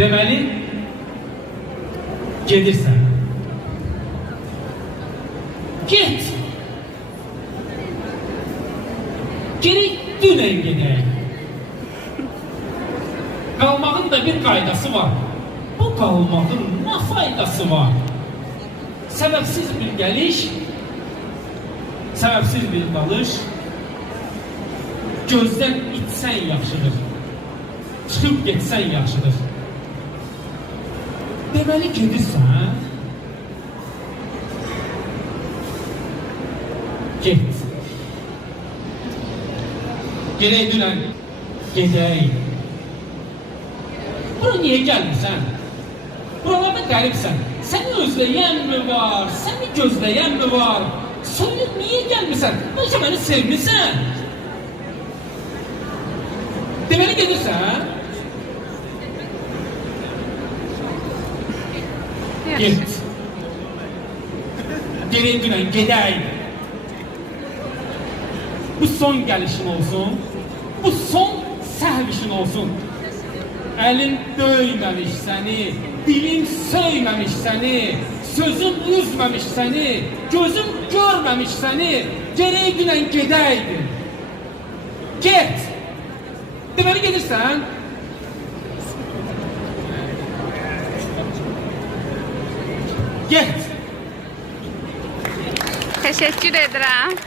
Deməli, gedirsən. Get. Gerek dünən gedək. Qalmağın da bir qaydası var. Bu qalmağın nə faydası var? Səbəbsiz bir gəliş, səbəbsiz bir qalış, gözdən itsən yaxşıdır, çıxıb getsən yaxşıdır. Deməli gedirsən, get. Gerək dünən gedək. Bura niyə gəlmirsən? Buralarda qəribsən. Səni özləyən mi var? Səni gözləyən mi var? Söyle, niyə gəlmirsən? Bəlkə məni sevmirsən? Deməli gedirsən? Get. Gerək dünən gedək. Bu son gəlişin olsun. Bu son səhv işin olsun. Əlin döyməmiş səni, dilin söyməmiş səni, sözün üzməmiş səni, gözün görməmiş səni, gerək dünən gedəydin. Get! Deməli gedirsən? Get! Teşekkür ederim.